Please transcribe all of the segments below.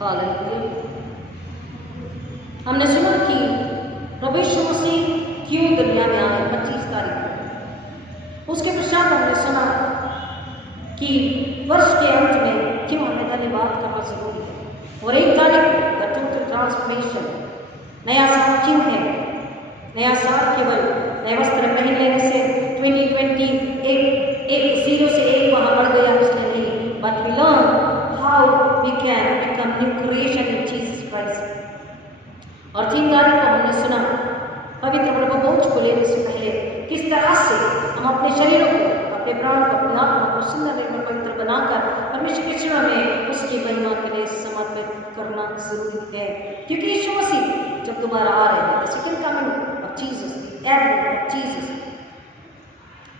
Hallelujah. हमने सुना कि प्रभु यीशु मसीह क्यों दुनिया में आए 25 तारीख को। उसके पश्चात हमने सुना कि वर्ष के अंत में क्यों हमें धन्यवाद करना जरूरी है। और 1 तारीख को द टोटल ट्रांसफॉर्मेशन, नया साल क्यों है। नया साल केवल नए वस्त्र पहन लेने से 2020 एक 0 से 1 वहाँ बढ़ गया उसने नहीं, but we learn how we can become new creation in Jesus Christ. और 3 तारीख को हमने सुना पवित्र प्रभु भोज को लेने से पहले किस तरह से हम अपने शरीरों को, अपने प्राण को, अपने आत्मा को सुंदर निर्मल पवित्र बनाकर परमेश्वर की सेवा में उसकी महिमा के लिए समर्पित करना जरूरी है। क्योंकि यीशु मसीह जब दोबारा आ रहे हैं, second coming of Jesus, advent of Jesus,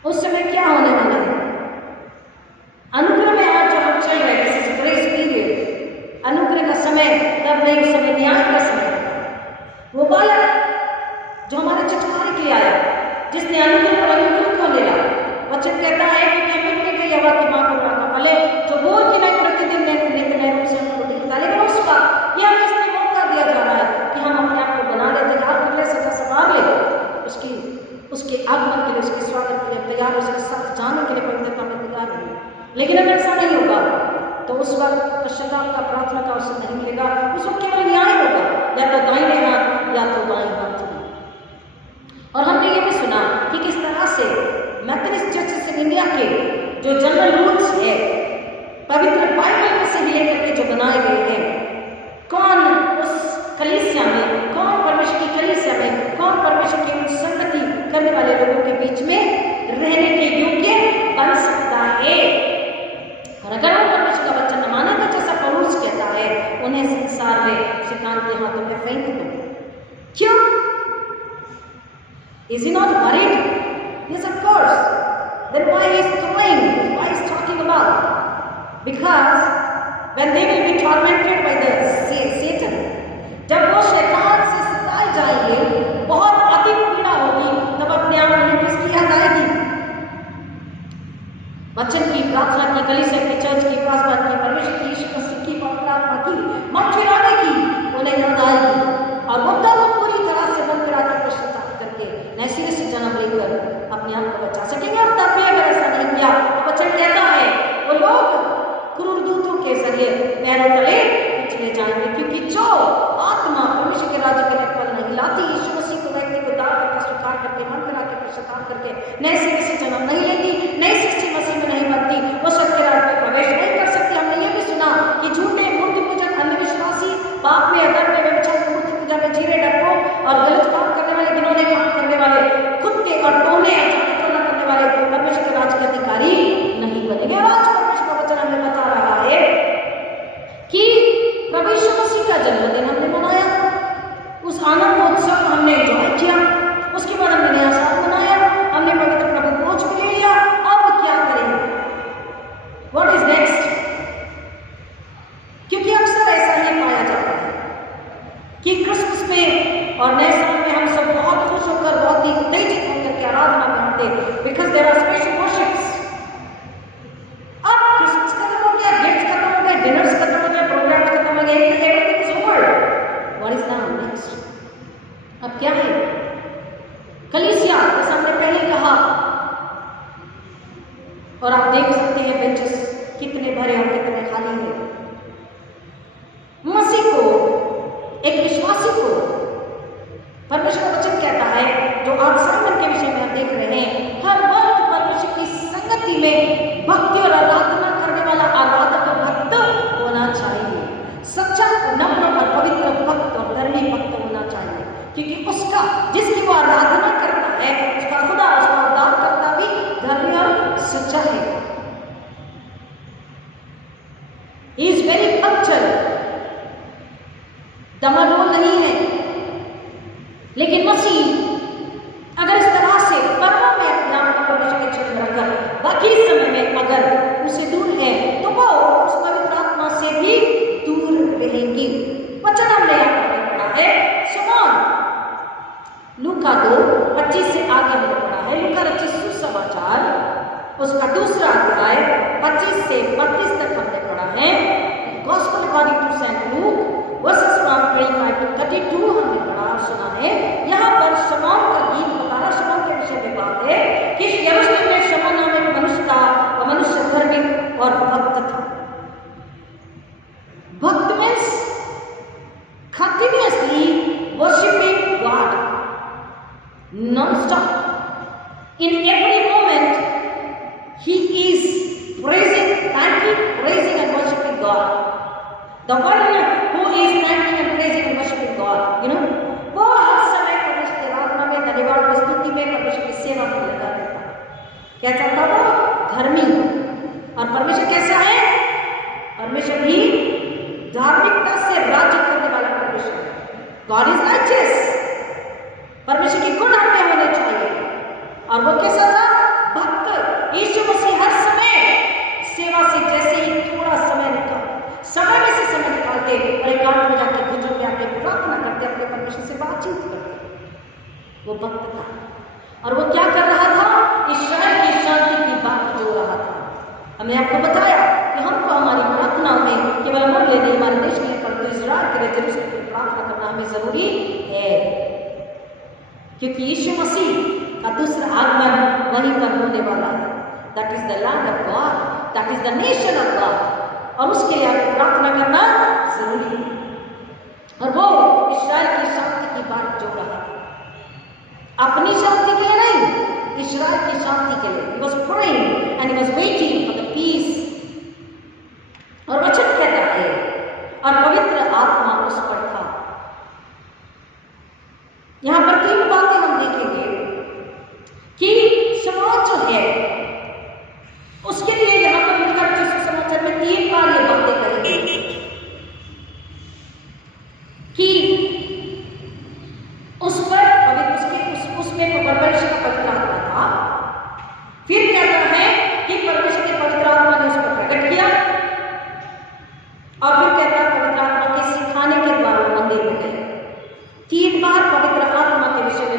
उस समय क्या होने वाला है। अनुग्रह में आज जो हम चल रहे हैं, दिस इज ग्रेस पीरियड, अनुग्रह का समय तब नहीं, उस समय न्याय का समय। वो बालक जो हमारे छुटकारे के लिए आया, जिसने अनुग्रह और अनुग्रह को ले लिया, वचन कहता है कि क्या मिट्टी के यवा की मां को का फल है जो बोल के नहीं प्रतिदिन नित्य नए रूप से हमको दिखता। लेकिन उस पर यह हमें इसलिए मौका दिया जा रहा है कि हम अपने आप को बना ले, तैयार कर ले, सजा संवार ले, उसके आगमन के लिए, उसके स्वागत के लिए तैयार, उसके साथ जाने के लिए पवित्रता में तैयार नहीं। लेकिन अगर ऐसा नहीं होगा तो उस वक्त पश्चाताप का, प्रार्थना का अवसर नहीं मिलेगा। उस वक्त केवल न्याय होगा, या तो दाहिने हाथ या तो बाएं हाथ। और हमने ये भी सुना कि किस तरह से मेथोडिस्ट चर्चेस इन इंडिया के जो जनरल रूल्स है पवित्र बाइबल में से लेकर के जो बनाए गए हैं, कौन उस कलीसिया में, कौन परमेश्वर की कलीसिया में, कौन परमेश्वर की उन संगति करने वाले लोगों के बीच में रहने के योग्य बन सकता है। और अगर हम परमेश्वर का वचन न माने तो जैसा पौलुस कहता है, उन्हें संसार में शैतान के हाथों में फेंक दो। क्यों? Is he not worried? Yes, of course. Then why he is throwing? Why he is talking about? Because when they will be tormented by the Satan, जब वो शैतान से सताए जाएंगे, बहुत अधिक पीड़ा होगी, तब अपने आप में किसकी याद आएगी? वचन की, प्रार्थना की, कलीसिया की, चर्च की, पासबात की, परमेश्वर की, यीशु मसीह की, प्रार्थना की, मन फिराने की उन्हें याद आएगी। और मुद्दा को पूरी तरह से मन फिरा के पश्चाताप करके नए सिरे से जन्म लेकर अपने आप को बचा सकेंगे। और तब भी अगर ऐसा नहीं किया तो वचन कहता है वो लोग क्रूर दूतों के जरिए पैरों तले चले जाएंगे। क्योंकि जो आत्मा परमेश्वर के राज्य के लिए फल नहीं लाती, यीशु मसीह को, व्यक्ति को दान करके, स्वीकार करके, मन फिरा के, पश्चाताप करके नए सिरे से जन्म नहीं लेती, नई सृष्टि मसीह में नहीं बनती, वो सत्य राज्य में प्रवेश नहीं कर सकती। हमने ये भी सुना कि झूठे मूर्ति पूजक, अंधविश्वासी, पाप में, अधर्म में, व्यभिचार में, मूर्ति पूजा में, जीरे डरपोक और गलत काम करने वाले, घिनौने काम करने वाले, कुत्ते और टोने करने वाले परमेश्वर के राज्य के अधिकारी नहीं बनेंगे। और आज परमेश्वर का वचन हमें बता रहा है कि प्रभु यीशु मसीह का जन्मदिन हमने मनाया, उस आनंद उत्सव हमने एंजॉय किया, उसके बाद हमने नया साल मनाया, हमने पवित्र प्रभु भोज भी ले लिया। अब क्या करेंगे? What is next? क्योंकि अक्सर ऐसा ही पाया जाता है कि क्रिसमस में और नए साल में हम सब बहुत खुश होकर, बहुत ही उत्तेजित होकर के आराधना में आते, because there are special worships. अब क्रिसमस खत्म हो गया, गिफ्ट खत्म हो गए, डिनर्स खत्म हो गए, प्रोग्राम्स खत्म हो गए, everything is over. What is now next? अब क्या है? कलीसिया, जैसा हमने पहले कहा, और आप देख सकते हैं बेंचेस कितने भरे और कितने खाली हैं। मसीह को, एक विश्वासी को, परमेश्वर का वचन कहता है, जो आज साइमन के विषय में हम देख रहे हैं, हर वक्त परमेश्वर की संगति में भक्ति और आराधना करने वाला आराधक और भक्त होना चाहिए। सच्चा, नम्र और पवित्र भक्त और धर्मी भक्त होना चाहिए। क्योंकि उसका, जिसकी वो आराधना करता है, उसका खुदा, उसका उद्धारकर्ता भी धर्मी और सच्चा है। He is very punctual, डमाडोल नहीं है। लेकिन मसीह अगर इस तरह से कर्मों में अपने आप को परमेश्वर के चरण रखकर बाकी समय में अगर उसे दूर है, तो वो उस पवित्र आत्मा से भी दूर रहेंगी। वचन हमने यहाँ पढ़ा है, सुमोन, लूका 2:25 से आगे हमने पढ़ा है। लूका रचित सुसमाचार उसका दूसरा अध्याय 25 से 32 तक हमने पढ़ा है। Gospel according to Saint Luke 32 हमने पढ़ा सुना है। यहाँ पर शमौन का गीत बता रहा, शमौन के विषय में बात है कि यरूशलेम में शमौन नाम एक मनुष्य था, वह मनुष्य धार्मिक और भक्त था। भक्त means continuously worshiping God non-stop. In every moment he is praising, thanking, praising and worshiping God. The one who is thanking and praising and worshiping God, you know, वो हर समय परमेश्वर की आराधना में, धन्यवाद और स्तुति में, परमेश्वर की सेवा में लगा रहता है। कैसा था वो? धर्मी। और परमेश्वर कैसा है? परमेश्वर भी धार्मिकता से राज्य करने वाला परमेश्वर है। God is righteous. परमेश्वर के गुण हमें होने चाहिए। और वो कैसा था? भक्त। यीशु मसीह हर समय सेवा से जैसे ही थोड़ा समय समय में से समय निकालते और एकांत में जाके भजन में आके प्रार्थना करते, अपने परमेश्वर से बातचीत करते। वो भक्त था। और वो क्या कर रहा था? इस्राएल की शांति की बात जो रहा था। हमने आपको बताया कि हमको हमारी प्रार्थना में केवल हमारे लिए नहीं, हमारे देश के लिए, परंतु इस्राएल के लिए जेरूसलम के लिए प्रार्थना करना हमें जरूरी है, क्योंकि यीशु मसीह का दूसरा आगमन वहीं पर होने वाला है। That is the land of God, that is the nation of God. और उसके लिए हमें प्रार्थना करना जरूरी है। और वो इस्राएल की शांति की बात जो रहा, अपनी शांति के लिए नहीं, इस्राएल की शांति के लिए। He was praying and he was waiting for the peace. और वचन कहता है और पवित्र आत्मा उस पर था। यहां पर 3 बातें हम देखेंगे कि शमौन जो है उसके लिए यहां पर लूका रचित सुसमाचार में 3 बार ये बातें कही गई कि उस पर उसमें तो परमेश्वर का पवित्र आत्मा था। फिर कहता है कि परमेश्वर के पवित्र आत्मा ने उस पर प्रकट किया, और फिर कहता है पवित्र आत्मा के सिखाने के द्वारा मंदिर में गए। 3 बार पवित्र आत्मा के विषय में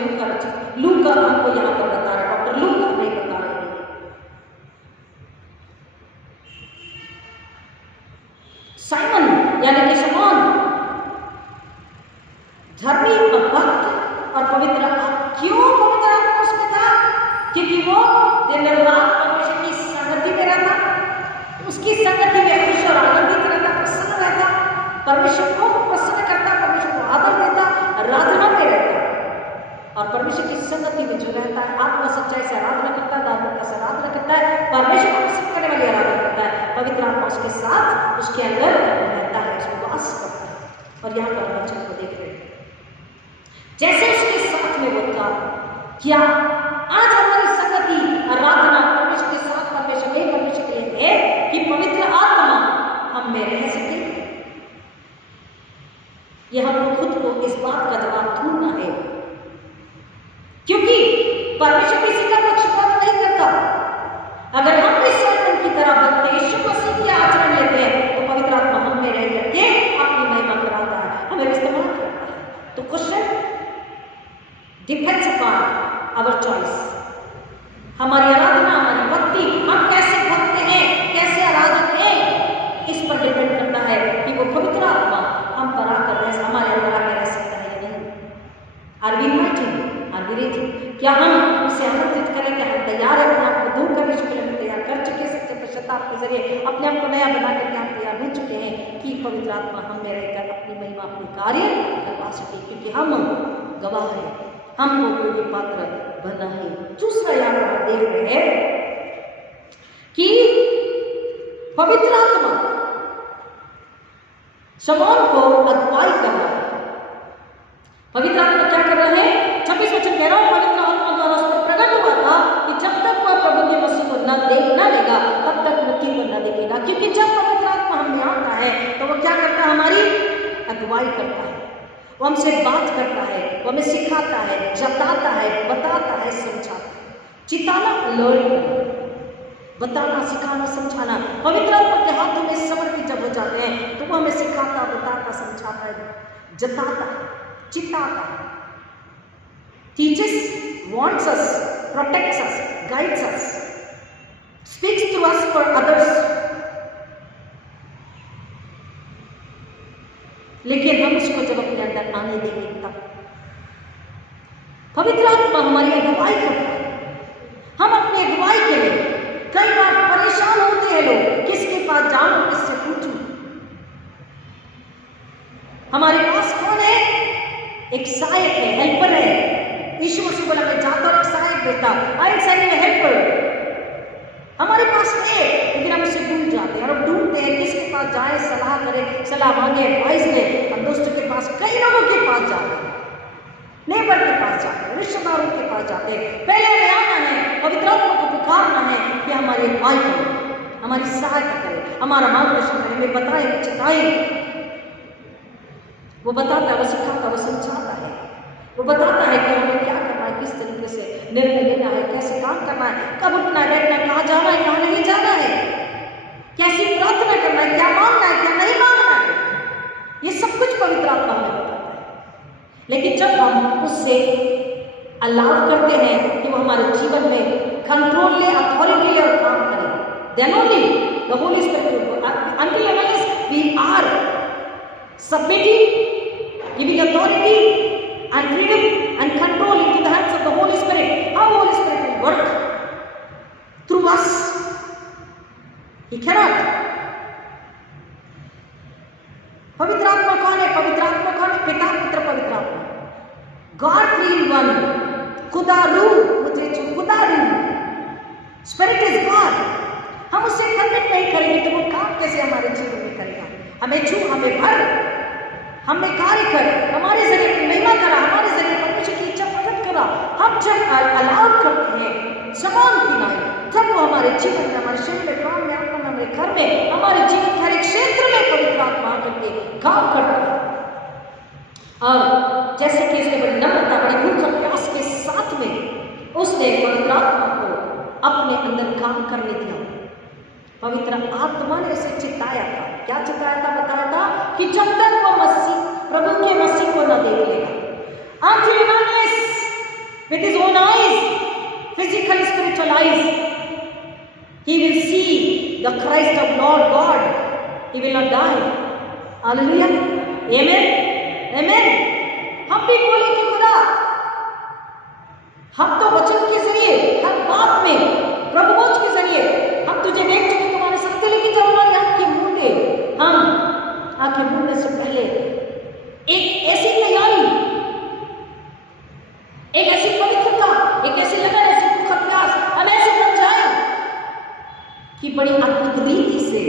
लूका हमको यहां पर बता रहा है, डॉक्टर लूका नहीं बता रहे। साइमन यानी कि शमौन धर्मी और भक्त और पवित्र आत्मा। क्यों पवित्र आत्मा उसमें था? क्योंकि वो दिन रात परमेश्वर की संगति में रहता, उसकी संगति में खुश और आनंदित रहता, प्रसन्न रहता, परमेश्वर को प्रसन्न करता, परमेश्वर को आदर देता, आराधना में रहता। और परमेश्वर की संगति में जो रहता है, आत्मा सच्चाई से आराधना करता है, धार्मिकता से आराधना करता है, परमेश्वर को प्रसन्न करने वाली आराधना करता है। पवित्र आत्मा उसके साथ, उसके अंदर रहता है, उसमें वास करता है। और यहाँ पर वचन को देख रहे हैं, जैसे उसके साथ में वो था। क्या आज हमारी संगति आराधना परमेश्वर के साथ, परमेश्वर नहीं परमेश्वर के लिए है कि पवित्र आत्मा हम में रह सके? यह हमको खुद को इस बात का जवाब ढूंढना है, क्योंकि परमेश्वर किसी का पक्षपात नहीं करता। अगर हम इस साइमन की तरह बनते, यीशु मसीह के आचरण लेते हैं, तो पवित्र आत्मा हम में रह करके अपनी महिमा कराता है, हमें इस्तेमाल करता है। तो question depends upon our choice. हमारी आराधना, हमारी भक्ति, हम कैसे भक्त हैं, कैसे आराधक हैं, इस पर डिपेंड करता है कि वो पवित्र आत्मा हम पर आकर हमारे अंदर आकर रह सकता है या नहीं। Are we inviting, are we ready? क्या हम उसे आमंत्रित करें? क्या हम तैयार हैं? अपने आप को दूर करने के लिए तैयार कर चुके, सत्य पश्चाताप के जरिए अपने आप को नया बना करके हम तैयार हो चुके हैं कि पवित्र आत्मा हम में रहकर अपनी महिमा, अपनी कार्य करवा सके, क्योंकि हम गवाह हैं, हमको कोई पात्र बना है। दूसरा यहाँ पर देख रहे हैं कि पवित्र आत्मा शमौन को अगुवाई कर रहा है। पवित्र आत्मा क्या कर रहे हैं? 26 वचन कह रहा हूं, पवित्र आत्मा द्वारा उस पर प्रकट हुआ था कि जब तक वह प्रभु के मसीह को न लेगा तब तक मृत्यु को न देखेगा। क्योंकि जब पवित्र आत्मा हम में आता है तो वो क्या करता है? हमारी अगुवाई करता है, वो हमसे बात करता है, वो हमें सिखाता है, जताता है, बताता है, समझाता है। चिताना, लर्न, बताना, सिखाना, समझाना। पवित्र आत्मा के हाथों में समर्पित जब हो जाते हैं तो वो हमें सिखाता, बताता, समझाता है, जताता, चिताता, teaches, wants us, protects us, guides us, speaks to us for others. लेकिन हम उसको जब अपने अंदर आने देंगे तब। पवित्र आत्मा हमारी अगुवाई करता है। हम अपनी अगुवाई के लिए कई बार परेशान होते हैं लोग, किसके पास जाऊं, किससे पूछूं। हमारे पास कौन है? एक सहायक है, हेल्पर है। यीशु मसीह बोला मैं जाता और एक सहायक देता, आई सेंड यू हेल्पर। हमारे पास है, लेकिन हम उसे भूल जाते हैं और ढूंढते हैं किसके पास जाए, सलाह करें, सलाह मांगे, एडवाइस लें। हम दोस्तों के पास, कई लोगों के पास जाते हैं, नेबर के पास जाते हैं, रिश्तेदारों के पास जाते हैं। पहले हमें आना है, पवित्र आत्मा को पुकारना है कि हमारी अगुवाई करे, हमारी सहायता करे, हमारा मार्गदर्शन करे, हमें बताए, चिताए। वो बताता है, वो सिखाता, वो समझाता है, वो बताता है कि हमें क्या करना है, किस तरीके से निर्णय लेना है, कैसे काम करना है, कब उठना है, बैठना, कहाँ जाना है, कहाँ नहीं जाना है, कैसी प्रार्थना करना है, क्या मांगना है, क्या नहीं मांगना है। ये सब कुछ पवित्र आत्मा हमें बताता है। लेकिन जब हम उससे अलाव करते हैं कि वो हमारे जीवन में कंट्रोल ले, अथॉरिटी ले और काम करे, then only the Holy Spirit will work. Until unless we are submitting, giving authority and freedom and control into the hands of the Holy Spirit, how Holy Spirit will work through us? He cannot. पवित्र आत्मा कौन है? पवित्र आत्मा कौन है? पिता, पुत्र, पवित्र आत्मा। God 3 in 1, खुदा रूह, खुदा रूह, स्पिरिट इज गॉड। हम उससे कनेक्ट नहीं करेंगे तो वो काम कैसे हमारे जीवन में करेगा? हमें छू, हमें भर, हमें कार्य कर, हमारे जरिए महिमा करा, हमारे जरिए परमेश्वर की इच्छा प्रकट करा। हम जब अलाउ करते हैं समान की नहीं, जब वो हमारे जीवन में, हमारे शरीर में, काम में, आत्मा में, हमारे घर में, हमारे जीवन के हर एक क्षेत्र में पवित्र आत्मा करके काम करता है। और जैसे कि इसने बड़ी नम्रता, बड़ी भूख और प्यास के साथ में उसने पवित्र आत्मा को अपने अंदर काम करने दिया। पवित्र आत्मा ने उसे चिताया था। क्या चिताया था? बताया था कि जब तक वो मसीह, प्रभु के मसीह को न देख लेगा, until unless with his own eyes, physical, spiritual eyes, he will see the Christ of Lord God, he will not die. Hallelujah, amen, amen। हम भी बोले कि खुदा, हम तो वचन के जरिए, हर बात में, प्रभुवच के जरिए हम तुझे देख चुके, तुम्हारे सत्य, लेकिन जब हमारी आंखें मूंदे, हम आंखें मूंदने से पहले एक ऐसी तैयारी, एक ऐसी पवित्रता, एक ऐसी लगन, ऐसी भूख और प्यास हम ऐसे बन जाए कि बड़ी अद्भुत रीति से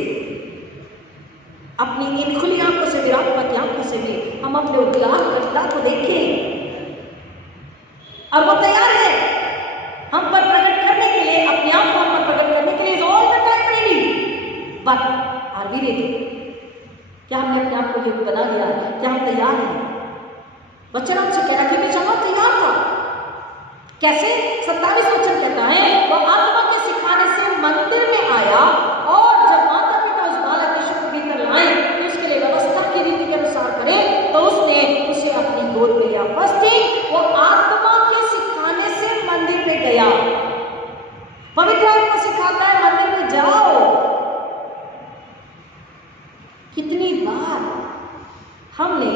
अपनी इन खुली आंखों से, विरात्मा की आंखों से भी हम अपने उद्धार करता को देखें। और वो तैयार है हम पर प्रकट करने के लिए, अपने आप को हम पर प्रकट करने के लिए, all the time ready. But are we ready? क्या हमने अपने आप को योग्य बना लिया? क्या हम तैयार हैं? वचन हमसे कह रहा है कि चलो तैयार था। कैसे? 27 वचन कहता है, वो आत्मा के सिखाने से मंदिर में आया, और जब माता पिता उस बालक यीशु को भीतर लाए कि उसके लिए व्यवस्था की रीति के अनुसार करें, तो उसने उसे अपनी गोद में लिया। फर्स्ट थिंग, वो आत्मा के सिखाने से मंदिर में गया। पवित्र आत्मा सिखाता है मंदिर में जाओ। कितनी बार हमने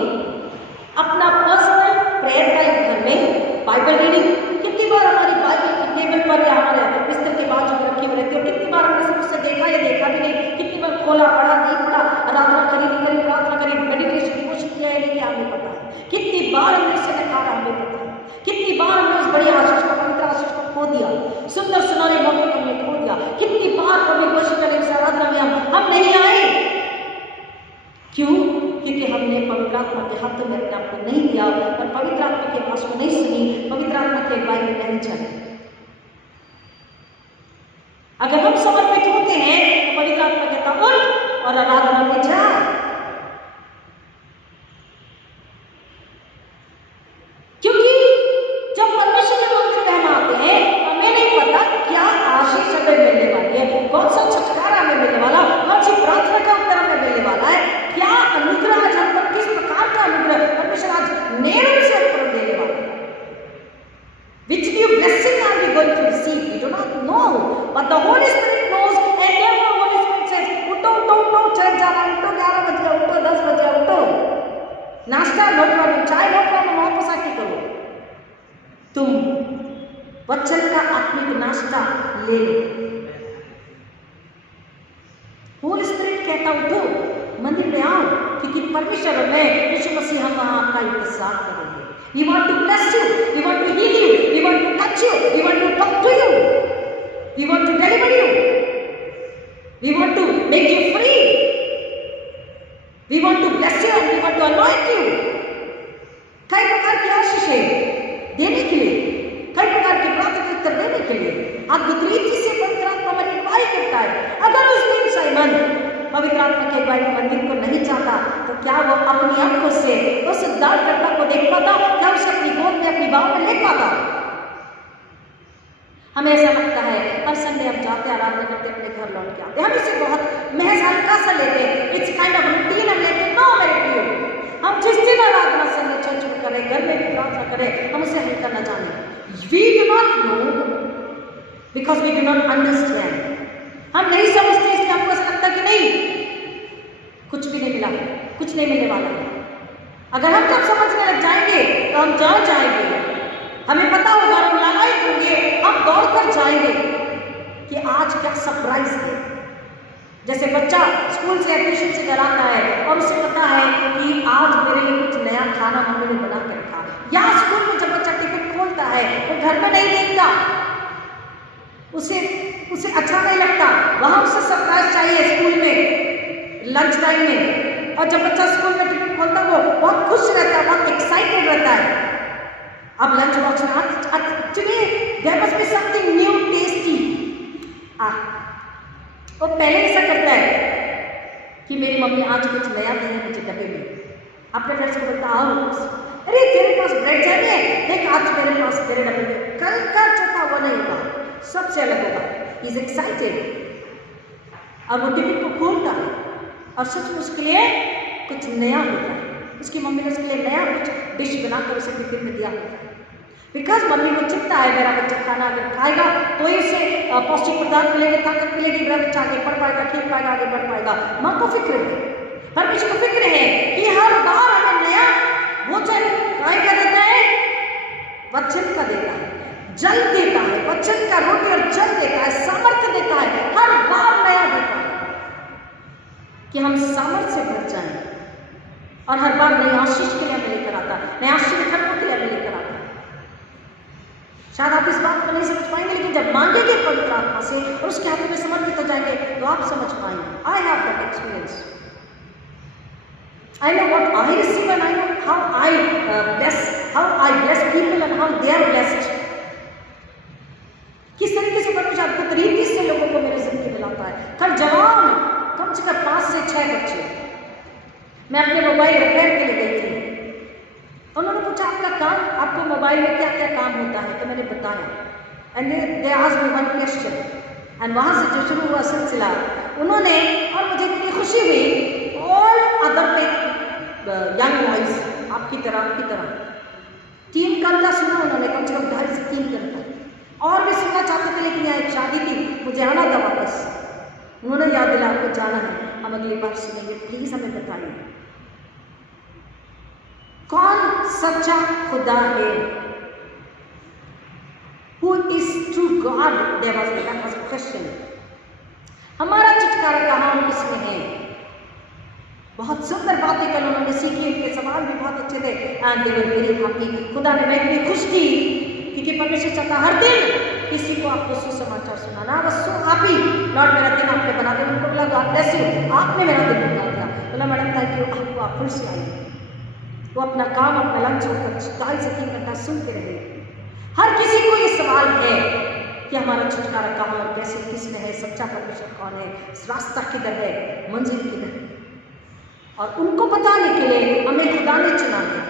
अपना पर्सनल प्रेयर टाइम घर में, बाइबल रीडिंग, कितनी बार हमारी बाइबल की टेबल पर या हमारे बिस्तर के बाजू में रखी हुई रहती है, कितनी बार हमने सबसे देखा या देखा भी नहीं, कितनी बार खोला, पढ़ा, नहीं पढ़ा, आराधना करी, करी, प्रार्थना करी, मेडिटेशन की कोशिश किया है, नहीं किया, हमें पता है। कितनी बार हमने इसे नकारा, हमें पता है। कितनी बार हमने उस बड़ी आशीष को, पवित्र आशीष को खो दिया, सुंदर सुनारे मौके को हमने खो दिया। कितनी बार कभी कोशिश करें इस आराधना में हम नहीं आए। क्यों? क्योंकि हमने पवित्र आत्मा के हाथ में अपने आप को नहीं दिया और पवित्र आत्मा के पास को नहीं सुनी, पवित्र आत्मा के अगुवाई में नहीं चले। अगर हम समर्पित होते हैं तो पवित्र आत्मा कहता उठ और आराधना में जा। क्योंकि जब परमेश्वर के मंदिर में हम आते हैं, हमें नहीं पता क्या आशीष हमें मिलने वाली है, कौन सा छुटकारा हमें मिलने वाला, कौन सी प्रार्थना का उत्तर हमें मिलने वाला है, क्या अनुग्रह आज हम पर, किस प्रकार का अनुग्रह परमेश्वर आज नेम से ऊपर देने वाला है। Which new blessing are we going to receive? We do not know, but the Holy Spirit knows, and therefore Holy Spirit says, उठो उठो उठो, चल जाना, उठो 11 बजे नाश्ता नो प्रॉब्लम, चाय नो प्रॉब्लम, वापस आके करो। तुम वचन का आत्मिक नाश्ता ले लो। होली स्पिरिट कहता उठो, मंदिर में आओ, क्योंकि परमेश्वर और मैं यीशु मसीह हम वहां आपका इंतजार करेंगे। We want to bless you, we want to heal you, we want to touch you, we want to talk to you, we want to deliver you, we want to make you free, we want to bless you and we want to anoint you। कई प्रकार की आशीषें देने के लिए, कई प्रकार के प्रार्थना के उत्तर देने के लिए अद्भुत रीति से पवित्र आत्मा में अगुवाई करता है। अगर उस दिन साइमन पवित्र आत्मा के अगुवाई मंदिर को नहीं चाहता तो क्या वो अपनी आंखों से उस उद्धारकर्ता को देख पाता? क्या उसे अपनी गोद में, अपनी बाहों में ले पाता? हमें ऐसा लगता है हर संडे हम जाते हैं, आराधना करते, अपने घर लौट के आते, हम इसे बहुत महज हल्का सा लेते हैं। इट्स काइंड ऑफ रूटीन हम लेते हैं। नो मेरे प्रियो, हम जिस दिन आराधना संडे चर्च में करें, घर में भी प्रार्थना करें, हम उसे हल्का न जाने। We do not know because we do not understand. हम नहीं समझते, इसलिए हमको ऐसा लगता कि नहीं, कुछ भी नहीं मिला, कुछ नहीं मिलने वाला। अगर हम जब समझने लग जाएंगे तो हम जहाँ जाएंगे, हमें पता होगा, हम लड़ाई होंगे, हम दौड़ कर जाएंगे कि आज क्या सरप्राइज है। जैसे बच्चा स्कूल से, ट्यूशन से घर आता है और उसे पता है कि आज मेरे लिए कुछ नया खाना मम्मी ने बना कर रखा। या स्कूल में जब बच्चा टिफिन खोलता है वो घर में नहीं देखता, उसे अच्छा नहीं लगता, वहां उसे सरप्राइज चाहिए स्कूल में लंच टाइम में। और जब बच्चा स्कूल में टिफिन खोलता है वो बहुत खुश रहता है, बहुत एक्साइटेड रहता है। अब लंच बॉक्स में actually there must be something new tasty. वो पहले ऐसा करता है कि मेरी मम्मी आज कुछ नया दी है मुझे डब्बे में। अपने फ्रेंड्स को बोलता, आओ, अरे तेरे पास ब्रेड चाहिए, देख आज मेरे पास तेरे डब्बे में, कल का चौथा वो नहीं होगा, सबसे अलग होगा। Is excited. और वो टिफिन को खोलता है और सच उसके लिए कुछ नया होता है। उसकी मम्मी ने उसके लिए नया कुछ डिश बनाकर उसे टिफिन में दिया होता है। बिकॉज मम्मी को चिंता है मेरा बच्चा खाना अगर खाएगा तो ही उसे पौष्टिक पदार्थ मिलेंगे, ताकत मिलेगी, मेरा बच्चा आगे बढ़ पाएगा, खेल पाएगा, आगे बढ़ पाएगा। माँ को फिक्र है, परमेश्वर को फिक्र है कि हर बार हमें नया भोजन काय का देता है, वचन का देता है, जल देता है, वचन का रोटी और जल देता है, सामर्थ्य देता है, हर बार नया देता है कि हम सामर्थ्य से भर जाएं। और हर बार नई आशीष के लिए हमें लेकर आता है, नए आशीर्वादों के लिए हमें लेकर आता है। शायद आप इस बात को नहीं समझ पाएंगे, लेकिन जब मांगेंगे पवित्र आत्मा से और उसके हाथों में समर्पित हो जाएंगे तो आप समझ पाएंगे। I have that experience. I know what I receive and I know how I bless people and how they are blessed. किस तरीके से परमेश्वर अद्भुत रीति से लोगों को मेरे जिंदगी में लाता है। कल जवान कम से कम 5 से 6 बच्चे, मैं अपने मोबाइल रिपेयर के लिए गई थी। उन्होंने पूछा आपका काम, आपको मोबाइल में क्या क्या काम होता है, तो मैंने बताया। And they asked me one question, and वहाँ से जो शुरू हुआ सिलसिला उन्होंने, और मुझे इतनी खुशी हुई, ऑल अदर यंग बॉयज आपकी तरह तीन कविता सुना उन्होंने, कम से कम 2.5 से 3 कविता और भी सुनना चाहते थे, लेकिन यहाँ एक शादी थी, मुझे आना था वापस। उन्होंने याद दिला आपको जाना है, हम अगली बार सुनेंगे, प्लीज हमें बताइए कौन सच्चा खुदा है। Who is true God? That was a question. हमारा छुटकारा कहाँ और किसमें है? बहुत सुंदर बातें कल उन्होंने सीखी, उनके सवाल भी बहुत अच्छे थे। And they were very happy. खुदा ने मैं इतनी खुश थी क्योंकि परमेश्वर चाहता हर दिन किसी को आपको सुसमाचार सुनाना। बस सो हैप्पी, लॉर्ड मेरा दिन आपने बना दिया। उनको बोला गॉड ब्लेस यू, आपने मेरा दिन बना दिया। बोला मैडम थैंक यू, आपको आप फिर से आई। वो अपना काम, अपना लंच होकर 2.5 से 3 घंटा सुनते रहे। हर किसी को ये सवाल है कि हमारा छुटकारा कहाँ और कैसे, किसमें है, सच्चा परमेश्वर कौन है, रास्ता किधर है, मंजिल किधर है। और उनको बताने के लिए हमें खुदा ने चुना है,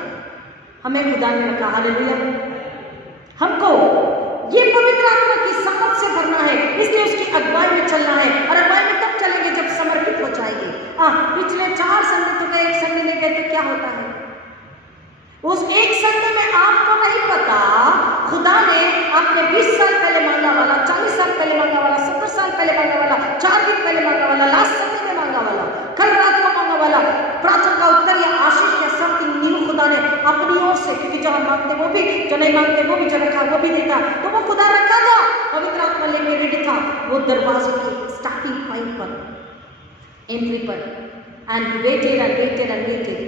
हमें खुदा ने रखा। हालेलुया। हमको ये पवित्र आत्मा की समझ से भरना है, इसलिए उसकी अगुवाई में चलना है। और अगुवाई में तब चलेंगे जब समर्पित हो जाएंगे। पिछले 4 संडे तो गए, 1 संडे नहीं गए तो क्या होता है? उस 1 संडे में आपको नहीं पता खुदा ने आपने 20 साल पहले मांगा वाला, 40 साल पहले मांगा वाला, 70 साल पहले मांगा वाला, 4 दिन पहले मांगा वाला, लास्ट संडे में मांगा वाला, कल रात को मांगा वाला प्रार्थना का उत्तर या आशीष या समथिंग न्यू जो हम मांगते वो भी, जो नहीं मांगते वो भी, जो रखा वो भी देता। तो वो खुदा रखा था, पवित्र आत्मा लेके रेडी था वो दरवाजे की स्टार्टिंग पॉइंट पर, एंट्री पर, and waited and waited and waited.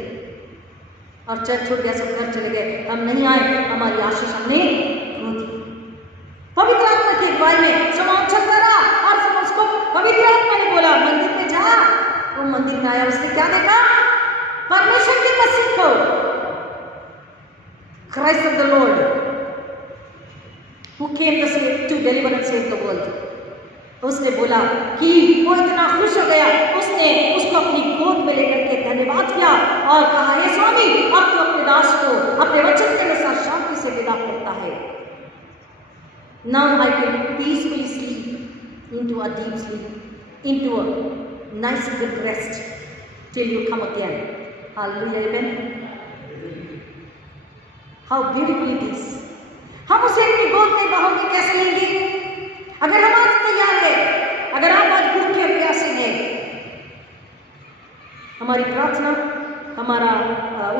और चर्च छूट गया, सब घर चले गए, हम नहीं आए, हमारी आशीष हमने खो दी। पवित्र आत्मा की अगुवाई में शमौन चलता रहा और फिर उसको पवित्र आत्मा ने बोला मंदिर में जा। वो मंदिर में आया, उसने क्या देखा? परमेश्वर के मसीह को, Christ of the Lord, who came to deliver and save the world। उसने बोला कि वो इतना खुश हो गया, उसने उसको अपनी गोद में लेकर के धन्यवाद किया और कहा, हे स्वामी, अब तो अपने दास को अपने वचन के अनुसार शांति से विदा करता है। Now I can peacefully sleep into a deep sleep, into a nice good rest till you come again। Hallelujah, amen। How beautiful it is। हम उसे अपनी गोद में बाहों में कैसे लेंगे? अगर हम आज तैयार हैं, अगर आप आज भूखे और प्यासे हैं, हमारी प्रार्थना, हमारा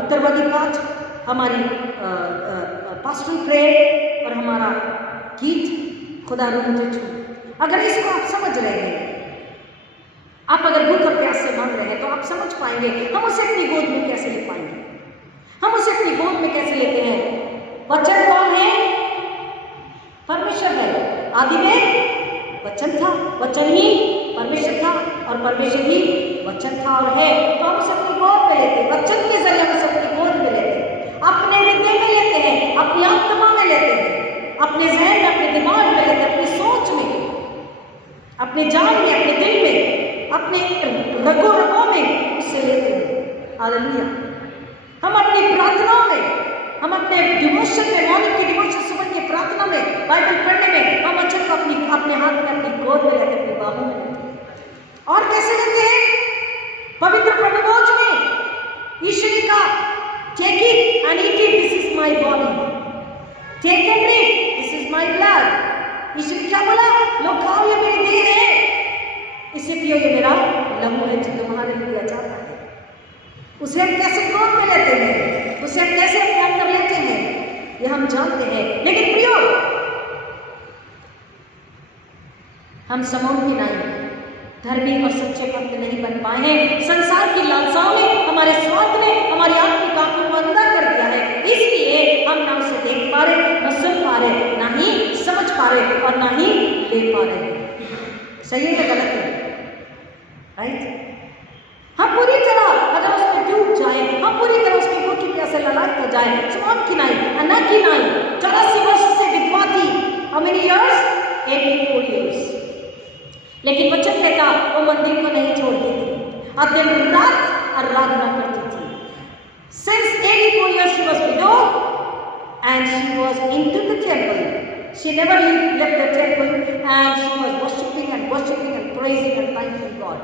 उत्तरवादी काज, हमारी पास्टरल प्रेयर और हमारा गीत खुदा मुझे छू, अगर इसको आप समझ रहे हैं, आप अगर भूख और प्यास से मांग रहे हैं, तो आप समझ पाएंगे हम उसे अपनी गोद में कैसे ले पाएंगे। हम उसे अपनी गोद में कैसे लेते हैं? वचन कौन है? परमेश्वर है। आदि में वचन था, वचन ही परमेश्वर था और परमेश्वर ही वचन था और है। तो हम उसे अपनी गोद में लेते हैं, वचन के जरिए हम उसे अपनी गोद में लेते हैं, अपने हृदय में लेते हैं, अपनी आत्मा में लेते हैं, अपने जहन में, अपने दिमाग में लेते हैं, अपनी सोच में, अपने जान में, अपने दिल में, अपने रगों रगों में उससे लेते हैं। हालेलुया। हम अपनी प्रार्थनाओं में, हम अपने डिवोशन में, मॉर्निंग की डिवोशन, सुबह की प्रार्थना में, बाइबल पढ़ने में, हम वचन को अपने हाथ में, अपनी गोद में लेते हैं, अपनी बाहों में लेते हैं। और कैसे लेते हैं? पवित्र प्रभुभोज में यीशु ने कहा, take it and eat it, this is my body, take and drink, this is my blood. यीशु ने क्या बोला? लो खाओ, ये मेरी देह है, इसे पियो, ये मेरा लहू है जो तुम्हारे लिए दिया जाता है। उसे हम कैसे गोद में लेते हैं, उसे हम कैसे अपने अंदर लेते हैं, ये हम जानते हैं। लेकिन प्रियो, हम समौन की नहीं, धर्मी और सच्चे भक्त नहीं बन पाए हैं। संसार की लालसाओं में, हमारे स्वार्थ ने हमारी आत्मिक आंखों को अंधा कर दिया है, इसलिए हम ना उसे देख पा रहे, न सुन पा रहे, ना ही समझ पा रहे और ना ही ले पा रहे। सही है या गलत है? राइट? हम पूरी तरह अगर उसमें डूब जाए, हम पूरी तरह उसकी भूखी प्यासे ललाट हो जाए, समौन की नहीं, अन्ना की नहीं, 84 वर्ष से विधवा थी। How many years? 84 years। लेकिन वचन कहता वो मंदिर को नहीं छोड़ती थी और दिन रात आराधना करती थी। Since 84 years she was widowed and she was into the temple. She never left the temple and she was worshiping and praising and thanking God.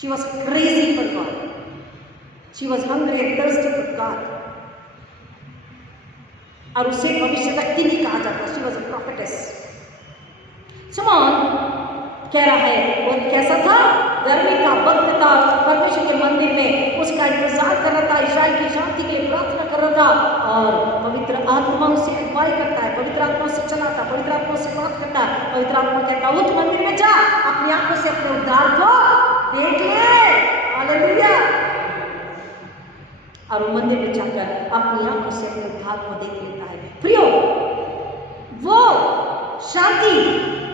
She was crazy for God. She was hungry and thirsty for God. और उसे भविष्यवक्ति नहीं कहा जाता, she was a prophetess। समौन कह रहा है वो कैसा था? धर्मी था, भक्त था, परमेश्वर के मंदिर में उसका इंतजार कर रहा था, इस्राएल की शांति के लिए प्रार्थना कर रहा था और पवित्र आत्मा उसे अगुवाई करता है, पवित्र आत्मा से चलाता, पवित्र आत्मा से बात करता है। पवित्र आत्मा कहता है उठ मंदिर में जा, अपनी आंखों से अपने उद्धार को देख ले। हालेलुया। और वो मंदिर में जाकर अपनी आंखों से अपने उद्धार को देख लेता है। प्रियो, वो शांति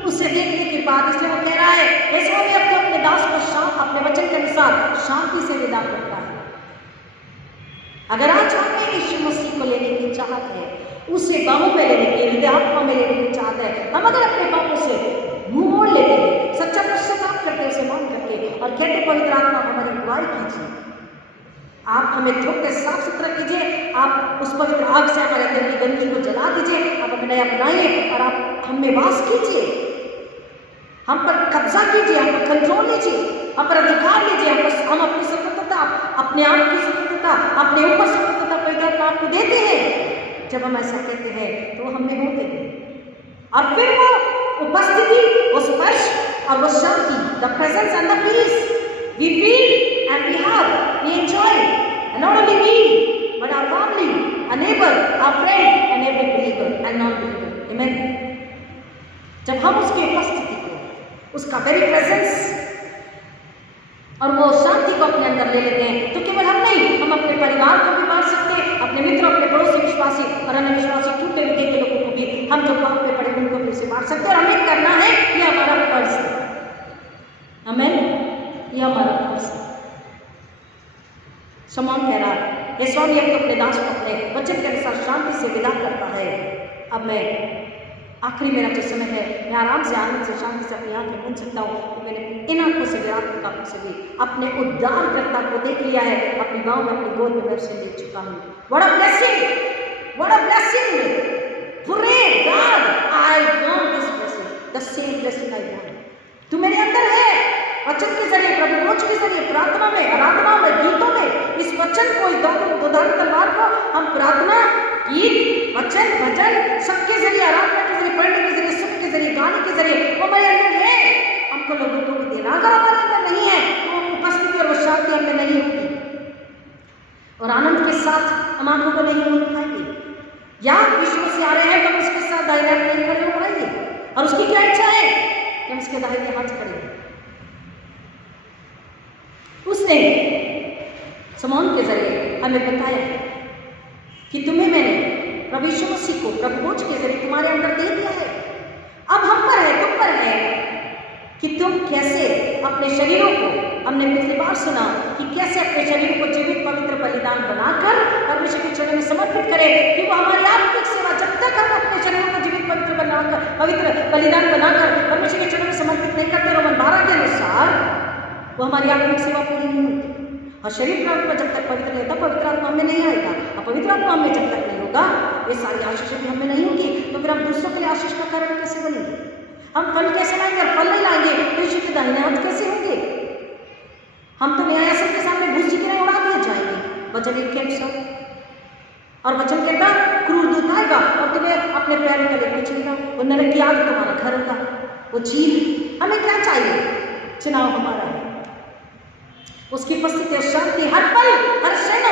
उसे देखने के बाद इसलिए वो कह रहा है, हे स्वामी, अब तो अपने दास को अपने वचन के अनुसार शांति से विदा करता है। अगर आज हमें यीशु मसीह को लेने की चाहत है, उसे बाहों में लेने की, हृदय आत्मा में लेने की चाहत है, हम अगर अपने बाहों से मुंह मोड़ लेते हैं, सच्चा पश्चाताप करते हैं, उसे मान करके और कहते पवित्र आत्मा हमारी अगुवाई कीजिए, आप हमें धो के साफ सुथरा कीजिए, आप उस पवित्र आग से हमारे अंदर की गंदगी को जला दीजिए, आप हमें नया बनाइए और आप हमें वास कीजिए, हम पर कब्जा कीजिए, हम पर कंट्रोल लीजिए, हम पर अधिकार लीजिए, हम अपनी स्वतंत्रता, अपने आप की स्वतंत्रता, अपने ऊपर स्वतंत्रता पवित्र आत्मा आपको देते हैं। जब हम ऐसा कहते हैं तो हमें होते हैं और फिर वो उपस्थिति, वो स्पर्श और वो शांति, the presence and the peace we feel and we have, we enjoy, and not only we but our family a neighbor, a friend, and every believer and non-believer. Amen. जब हम उसकी उपस्थिति को, उसका वेरी प्रेजेंस और वो शांति को अपने अंदर ले लेते हैं, तो केवल हम नहीं, हम अपने परिवार को भी बांट सकते हैं, अपने मित्र, अपने पड़ोसी विश्वासी और अन्य विश्वासी टूटे हुए के लोगों को भी, हम जो काम पे पड़े उनको भी उसे बांट सकते हैं। और हमें करना है, ये हमारा फर्ज है। आमीन, ये हमारा फर्ज है। शमौन कह रहा है, ये स्वामी अब तो अपने दास को अपने वचन के अनुसार शांति से विदा करता है। अब मैं आखिरी मेरा जो समय है, मैं आराम से आनंद से शांति से अपनी आंखें मूंद सकता हूँ कि मैंने इन आंखों से विराट आंखों से भी अपने उद्धारकर्ता को देख लिया है, अपनी गांव में अपनी गोद में मैं उसे ले चुका हूँ। What a blessing! What a blessing! Pray God, I want this blessing, the same blessing I want. तू मेरे अंदर है, वचन के जरिए, प्रभु रोज के जरिए, प्रार्थना में, आराधना में, गीतों में, इस वचन को, इस दोधारी तलवार को हम प्रार्थना, गीत, वचन, भजन, सबके जरिए, आराधना के जरिए, पढ़ने के जरिए, सुन के जरिए, गाने के जरिए, वो हमारे अंदर है, हमको लोगों को भी देना। अगर हमारे अंदर नहीं है तो उपस्थिति और वो शांति हमें नहीं होगी और आनंद के साथ हम आंखों को नहीं खोल पाएंगे, या विश्व से आ रहे हैं तो हम उसके साथ दाहिने हाथ नहीं खड़े हो पाएंगे। और उसकी क्या इच्छा है कि हम उसके दाहिने हाथ खड़े हो। उसने शमौन के जरिए हमें बताया कि तुम्हें मैंने प्रभु यीशु मसीह को प्रभु भोज के जरिए तुम्हारे अंदर दे दिया है। अब हम पर है, तुम पर है कि तुम कैसे अपने शरीरों को, हमने पिछली बार सुना कि कैसे अपने शरीर को जीवित पवित्र बलिदान बनाकर परमेश्वर के चरणों में समर्पित करें, कि वो हमारी आत्मिक सेवा, जब तक हम अपने शरीरों को जीवित पवित्र बलिदान बनाकर परमेश्वर के चरणों में समर्पित नहीं करते, रोमन 12 के अनुसार वो हमारी आत्मिक सेवा पूरी नहीं होती। और शरीर प्राप्त जब तक पवित्र नहीं होता, पवित्र आत्मा हमें नहीं आएगा, और पवित्र आत्मा हमें जब तक नहीं होगा, ये सारी आशीषें भी हमें नहीं होगी, तो फिर हम दूसरों के लिए आशीष का कारण कैसे बनेंगे? हम फल कैसे लाएंगे? फल नहीं लाएंगे तो यीशु के दाहिने हाथ कैसे होंगे? हम तो न्यायासन के सामने घुस की तरह उड़ा दिए जाएंगे, वचन के अनुसार। और वचन कहता, क्रूर दूत आएगा और तुम्हें अपने पैर तले कुचलेगा, वो नरक की आग तुम्हारा घर होगा, वो झील। हमें क्या चाहिए? चुनाव हमारा है, उसकी उपस्थिति और शांति हर पल, हर क्षण,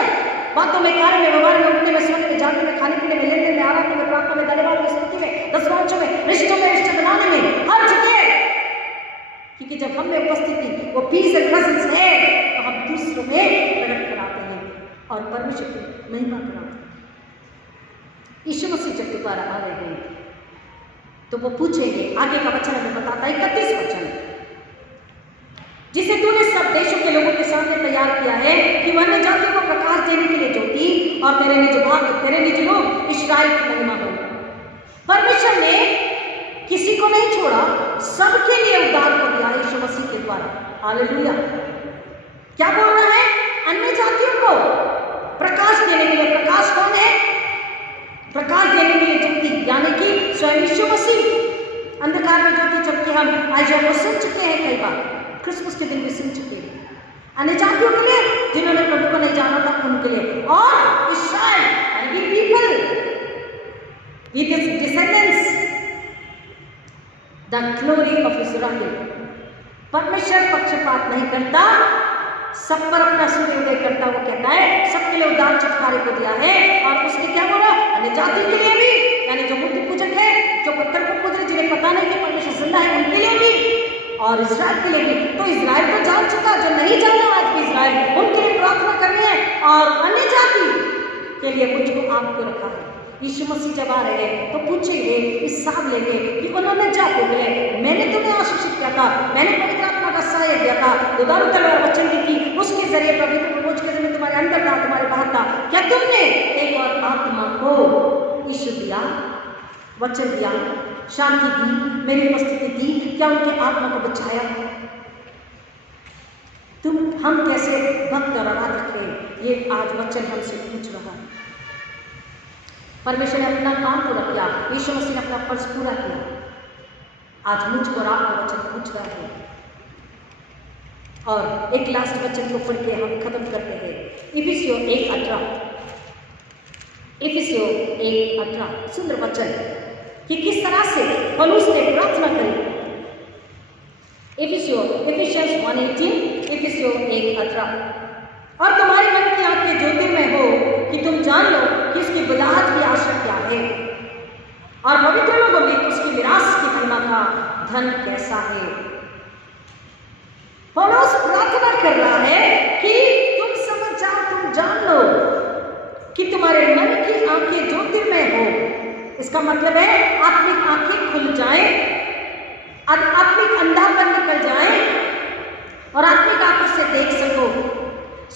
बातों में, कार्य में, व्यवहार में, उठने में, सोने में, जागने में, खाने पीने में, लेने में, आराधना में, प्रार्थना में, धन्यवाद में, स्तुति में, दसवांशों में, रिश्तों में, रिश्ते बनाने में, हर जगह। क्योंकि जब हम में उपस्थिति, वो पीस एंड प्रेजेंस है, तो हम दूसरों में प्रकट कराते हैं और परमेश्वर की महिमा कराते हैं। यीशु मसीह जब दोबारा आ रहे हैं तो वो पूछेंगे, आगे का वचन हमें बताता है 31 वचन, जिसे तूने सब देशों के लोगों के सामने तैयार किया है कि वह अन्य जातियों को प्रकाश देने के लिए ज्योति और तेरे निज लोग इस्राएल की महिमा हो। परमेश्वर ने किसी को नहीं छोड़ा, सबके लिए उद्धार को दिया यीशु मसीह के द्वारा। हालेलुया। क्या बोल रहा है? अन्य जातियों को प्रकाश देने के लिए। प्रकाश कौन है? प्रकाश देने के लिए ज्योति, यानी कि स्वयं यीशु मसीह। अंधकार में ज्योति, जबकि हम आज को सुन चुके हैं, कई बार क्रिसमस के दिन भी सुन चुके हैं। अन्य जातियों के लिए, जिन्होंने प्रभु को नहीं जाना था, उनके लिए। और Israel, people with his descendants, the glory of Israel. परमेश्वर पक्षपात नहीं करता, सब पर अपना सूर्योदय करता। वो कहता है सबके लिए उद्धार छुटकारे को दिया है। और उसने क्या बोला? अन्य जातियों के लिए भी, यानी जो मूर्ति पूजक है, जो पत्थर को पूज रहे, जिन्हें पता नहीं कि परमेश्वर जिंदा है, उनके लिए भी, और इस्राएल के लिए भी। तो इस्राएल तो जान चुका, जो नहीं जाना आज भी इस्राएल, उनके लिए प्रार्थना करनी है। और अन्य जाति के लिए मुझको आपको रखा है। यीशु मसीह जब आ रहे हैं तो पूछेंगे, हिसाब लेंगे कि उन्होंने जाते बोले, मैंने तुम्हें आशीषित किया था, मैंने पवित्र आत्मा का सहाय दिया था, दोधारू तलवार वचन दी थी, उसके जरिए पवित्र प्रभु के जरिए तुम्हारे अंदर था, तुम्हारे बाहर था। क्या तुमने एक और आत्मा को यीशु दिया, वचन दिया, शांति दी, मेरी उपस्थिति दी? क्या उनके आत्मा को बचाया? हम कैसे भक्त और आराधक हैं, ये आज वचन हमसे पूछ रहा है। परमेश्वर ने अपना काम पूरा किया, यीशु मसीह ने अपना फर्ज पूरा किया। आज मुझको और आपको वचन पूछ रहा है। और एक लास्ट वचन को पढ़ के हम खत्म करते हैं। इफिसियों 1:18, इफिसियों 1:18 सुंदर वचन कि किस तरह से पौलुस ने प्रार्थना करी। इफिशियंस 1:18, इफिसियों 1:18, और तुम्हारे मन की आंखें ज्योतिर्मय हो कि तुम जान लो कि उसकी बुलाहट की आशा क्या है और पवित्र लोगों में उसकी विरासत की महिमा का धन कैसा है। पौलुस प्रार्थना कर रहा है कि तुम समझ जाओ, तुम जान लो कि तुम्हारे मन की आंखें ज्योतिर्मय हो। इसका मतलब है आत्मिक आंखें खुल जाएं, आत्मिक अंधापन निकल जाए और आत्मिक आंखों से देख सको।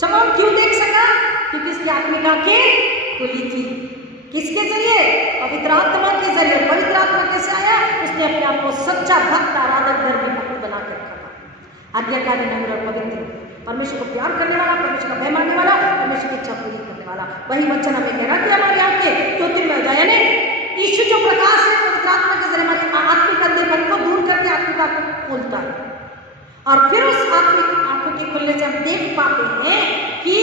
शमौन क्यों देख सका? क्योंकि उसकी आत्मिक आंखें खुली थी। किसके जरिए? पवित्र आत्मा के जरिए। पवित्र आत्मा कैसे आया? उसने अपने आप को सच्चा भक्त, आराधक, धर्मी भक्त बना के रखा था। आज्ञाकारी, नम्र और पवित्र, परमेश्वर को प्यार करने वाला, परमेश्वर का भय मानने वाला, परमेश्वर की इच्छा पूरी करने वाला। वही वचन हमें कह रहा कि हमारी आंखें ज्योतिर्मय हो जाए, यानी यीशु जो प्रकाश है पवित्र आत्मा के जरिए हमारे आत्मिक अंधेपन को दूर करके आत्मिक आंखों को खोलता है और फिर उस आत्मिक आंखों के खुलने से हम देख पाते हैं कि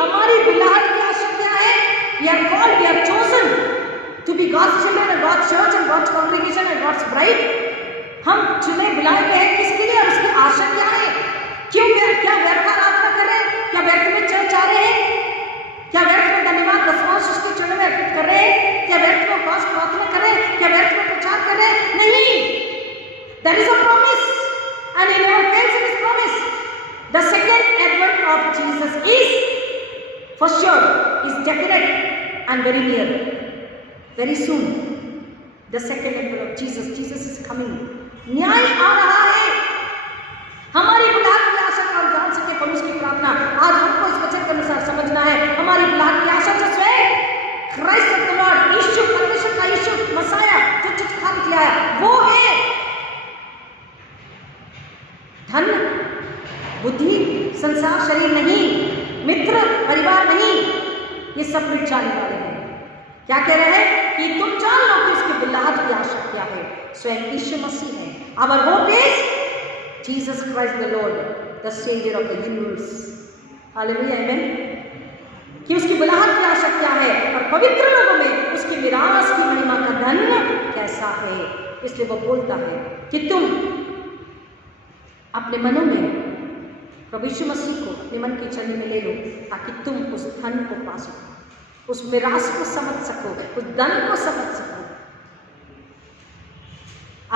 हमारी बुलाहट की आशा क्या है। We are called, we are chosen to be God's children and God's church and God's congregation and God's bride. हम चुने बुलाए गए हैं किसके लिए और उसकी आशा क्या है? क्यों क्या व्यर्थ आराधना कर रहे हैं? क्या व्यर्थ में चर्च आ रहे हैं? क्या व्यर्थ में धन्यवाद दसवांश उसके चरणों में अर्पित कर रहे हैं? क्या व्यर्थ में उपवास प्रार्थना कर रहे हैं? क्या व्यर्थ में प्रचार कर रहे हैं? नहीं। There is a promise and he never fails in his promise. The second advent of Jesus is for sure, is definite and very near. Very soon, the second advent of Jesus is coming. न्याय आ रहा है। हमारी बुलाहट की आशा को हम जान सके, पौलुस की प्रार्थना आज हमको इस वचन के अनुसार समझना है। हमारी बुलाहट की आशा जो स्वयं क्राइस्ट ऑफ द लॉर्ड, यीशु, परमेश्वर का यीशु मसाया जो चिट्ठा निकला है, वो है धन, बुद्धि, संसार, शरीर नहीं, मित्र, परिवार नहीं, ये सब मिट जाने वाले हैं। क्या कह रहे हैं कि तुम जान लो कि उसकी बुलाहट की आशा क्या है। स्वयं यीशु मसीह है। Our hope is Jesus Christ the Lord, the Savior of the universe. Hallelujah, amen. कि उसकी बुलाहट की आशा क्या है और पवित्र लोगों में उसकी विरासत की महिमा का धन कैसा है। इसलिए वो बोलता है कि तुम अपने मनों में प्रभु यीशु मसीह को अपने मन की छवि में ले लो ताकि तुम उस धन को पा सको, उस विरासत को समझ सको, उस धन को समझ सको।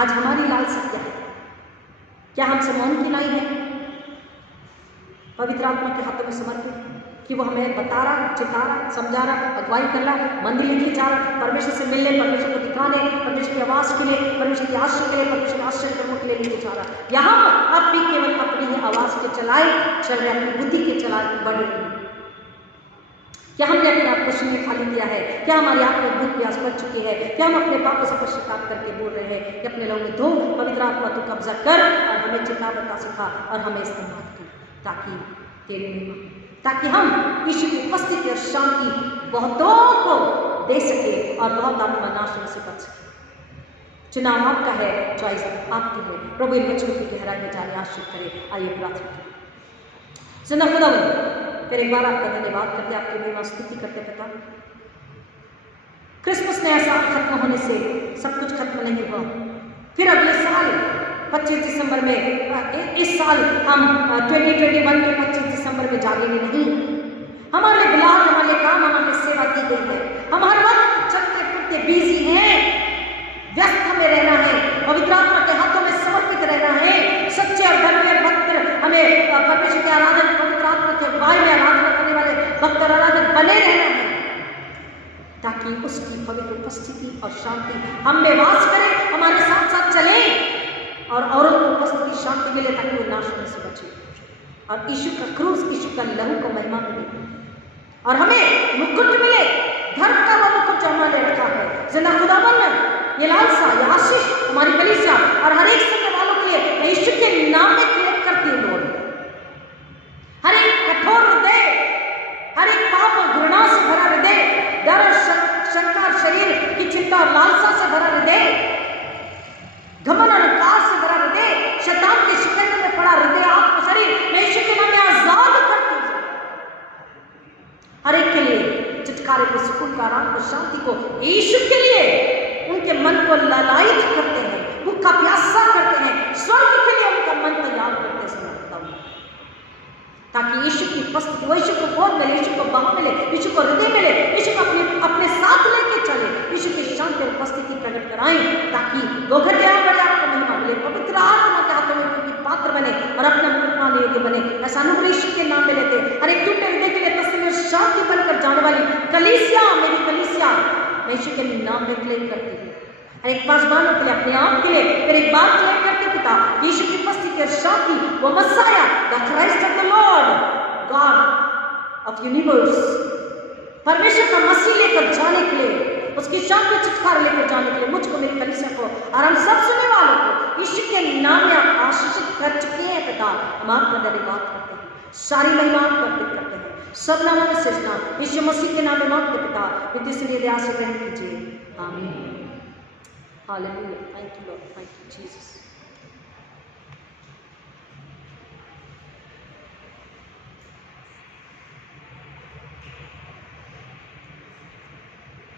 आज हमारी लालसा क्या है? क्या हम मौन की नाई है? पवित्र आत्मा के हाथों में समर्पित कि वो हमें बता रहा, चिता रहा, समझा रहा, अगुवाई कर रहा, मंदिर लेके जा रहा, परमेश्वर से मिलने, परमेश्वर को दिखाने, परमेश्वर की आवाज़ के लिए, परमेश्वर की आश्रय के लिए, परमेश्वर के आश्रय कर्मों के लिए लेके जा रहा। यहाँ आप भी केवल अपनी ही आवाज़ के चलाए चल रहे, अपनी बुद्धि के चलाए बढ़ रही। क्या हमने अपने आप को शून्य खाली किया है? क्या हमारी आंख में भूख प्यास बढ़ चुकी है? क्या हम अपने पापों से पश्चाताप करके बोल रहे हैं कि अपने लोगों में धो, पवित्र आत्मा तू कब्जा कर और हमें चिता बता सिखा और हमें इस्तेमाल कर ताकि तेरे महिमा, ताकि हम यीशु की उपस्थिति और शांति बहुतों को दे सके और बहुत आत्मा नाश होने से बच सके। चुनाव आपका है, चॉइस आपकी है। प्रभु इन बच्चों की गहराई में जाने आश्रित करे। आइए प्रार्थना करें। जिंदा खुदा फिर एक बार आपका धन्यवाद करते, आपकी महिमा स्तुति करते पिता। क्रिसमस नया साल खत्म होने से सब कुछ खत्म नहीं हुआ। फिर अगले साल 25 दिसंबर में, इस साल हम 2021 के 25 दिसंबर में जागेंगे नहीं। हमारे बुलाहट, हमारे काम, हमारे सेवा दी गई है। हम हर वक्त चलते फिरते बिजी हैं, व्यस्त हमें रहना है, पवित्र आत्मा के हाथों में समर्पित रहना है। सच्चे और धर्मी भक्त हमें परमेश्वर के आराधन, पवित्र आत्मा के भाई में आराधना करने वाले भक्त और आराधक बने रहना है ताकि उसकी पवित्र उपस्थिति और शांति हम में वास करे, हमारे साथ साथ चले और औरों को उपस्थिति शांति मिले ताकि वो नाश होने से बचे और यीशु का क्रूस, यीशु का लहू को महिमा मिले और हमें मुकुट मिले, धर्म का वो मुकुट जो हमने रखा है। जिंदा खुदावन ये लालसा, ये आशीष हमारी कलीसिया और हर एक सुनने वालों के लिए मैं यीशु के नाम में क्लेम करती हूँ लॉर्ड। हर एक कठोर हृदय, हर एक पाप और घृणा से भरा हृदय, डर, शंका, शरीर की चिंता और लालसा से भरा हृदय, घमंड और अहंकार से भरा हृदय, शैतान के शिकंजे में पड़ा हृदय, आत्मा, शरीर मैं यीशु के नाम में आजाद करती हूँ। हर एक के लिए छुटकारे को, सुकून का, आराम को, शांति को, यीशु के लिए उनके मन को ललायित करते हैं, भूखा प्यासा करते हैं, स्वर्ग के लिए उनका मन तैयार करते समय ताकि यीशु की उपस्थिति, यीशु को गोद मिले, यीशु को बाह मिले, यीशु को हृदय मिले आए ताकि वो घटे बड़े आपको महिमा मिले, पवित्र आत्मा के हाथों में उनकी पात्र बने और अपना मुकुट पाने योग्य बने। ऐसा अनुग्रह यीशु के नाम में लेते। हर एक टूटे हृदय के लिए तस्वीर शांति बनकर जाने वाली कलीसिया, मेरी कलीसिया मैं यीशु के नाम में क्लेम करती हूँ। हर एक पासवानों के लिए, अपने आप के लिए फिर एक बार क्लेम करते पिता, यीशु की उपस्थिति और शांति, वो Messiah the Christ of the Lord God of universe, परमेश्वर का मसीह लेकर जाने के लिए, उसकी शांति छुटकारा लेकर जाने के लिए मुझको, मेरी कलीसिया को और हम सब सुनने वालों को यीशु के नाम में आप आशीषित कर चुके हैं पिता। हम आपका धन्यवाद करते हैं, सारी महिमा आपको अर्पित करते हैं, सब नामों में सृजना यीशु मसीह के नाम में मांगते पिता, विद्या से मेरे आशीर्वाद कीजिए, आमीन। Hallelujah, thank you Lord, thank you Jesus.